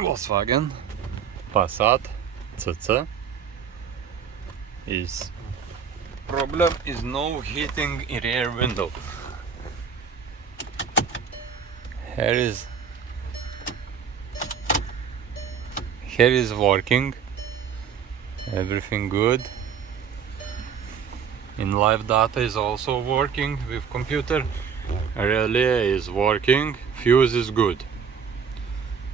Volkswagen Passat CC. Is problem is no heating in rear window. Here is working, everything good. In live data is also working with computer. Relay is working, fuse is good.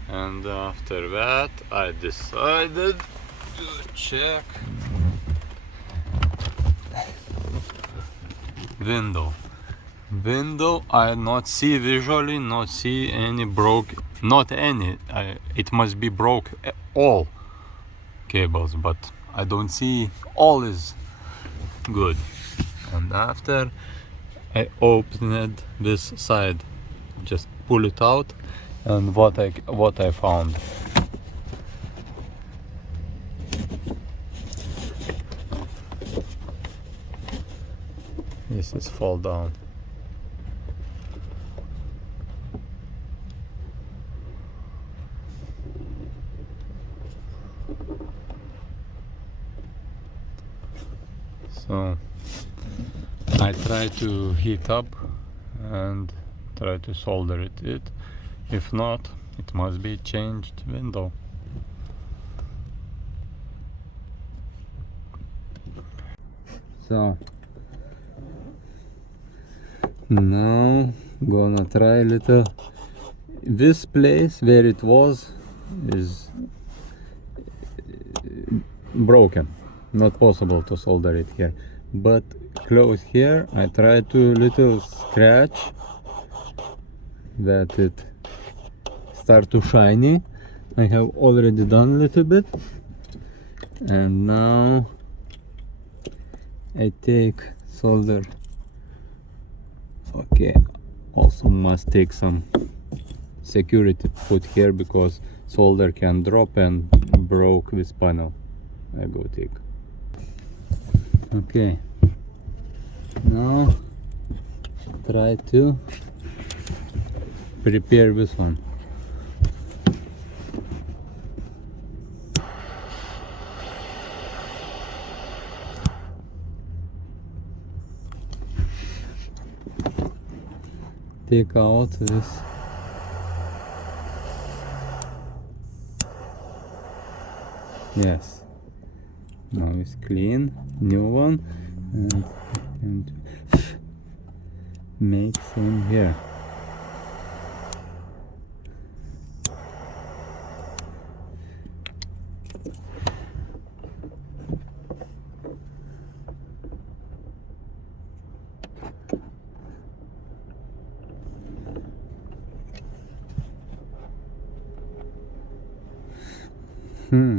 And after that I decided to check window. I not see visually, not see any broke, not any, it must be broke all cables, but I don't see all is good. And after I opened this side, just pull it out, and what I found. This is fall down. So I try to heat up and try to solder it. If not, it must be changed window. So now gonna try a little. This place where it was is broken, not possible to solder it here, but close here I try to little scratch that it start to shiny. I have already done a little bit, and now I take solder. Okay, also must take some security put here because solder can drop and broke this panel. I go take. Okay, now try to prepare this one. Take out this. Yes, now it's clean, new one, and make some here.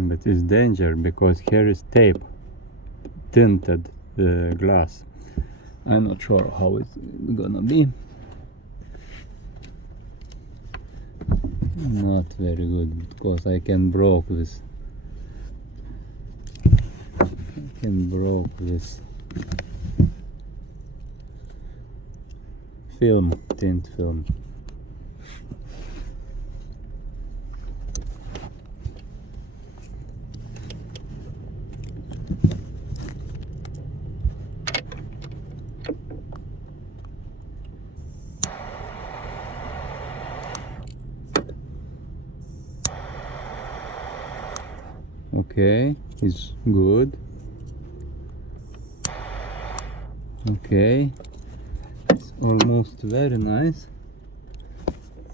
But it's danger because here is tape, tinted glass. I'm not sure how it's gonna be. Not very good because I can broke this. Film, tint film. Okay, it's good. Okay, it's almost very nice.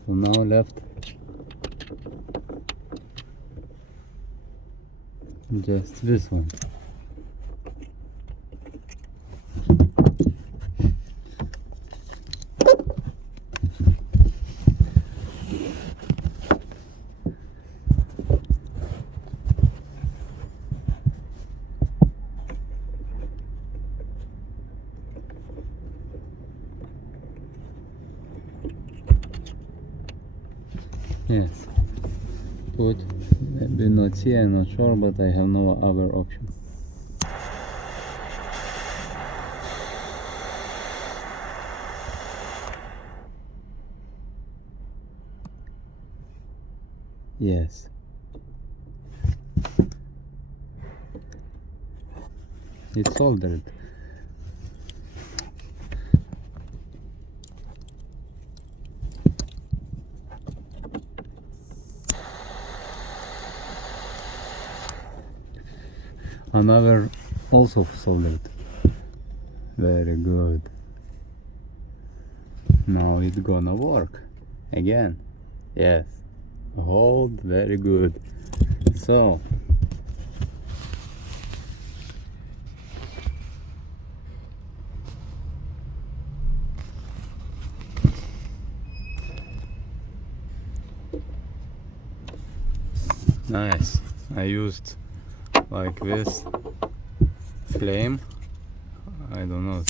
So now left just this one. Yes, put, maybe not see, I'm not sure, but I have no other option. Yes, It's soldered. Another also soldered. Very good. Now it's gonna work again. Yes, hold, very good. So nice. I used like this flame, I don't know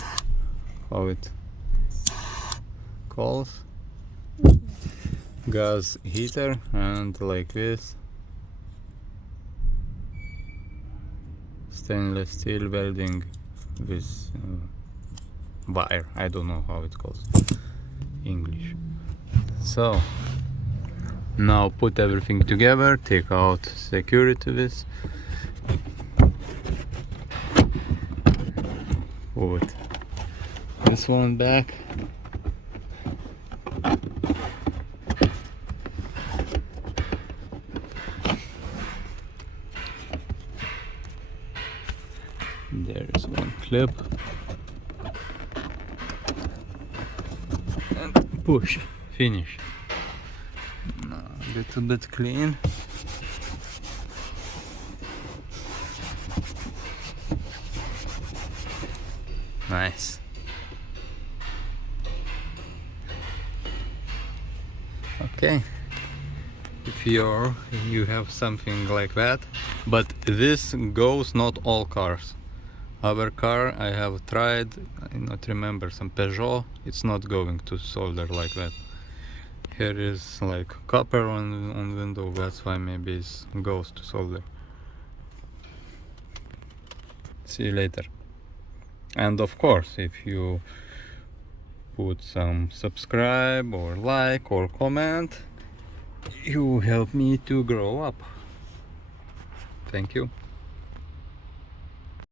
how it calls, gas heater, and like this stainless steel welding with wire. I don't know how it calls English. So now put everything together, take out security with, put this one back, there is one clip, and push, finish. Now a little bit clean. Nice. Okay, if you have something like that, but this goes not all cars. Our car I have tried, I not remember, some Peugeot, it's not going to solder like that. Here is like copper on window, that's why maybe it goes to solder. See you later. And of course, if you put some subscribe or like or comment, you help me to grow up. Thank you.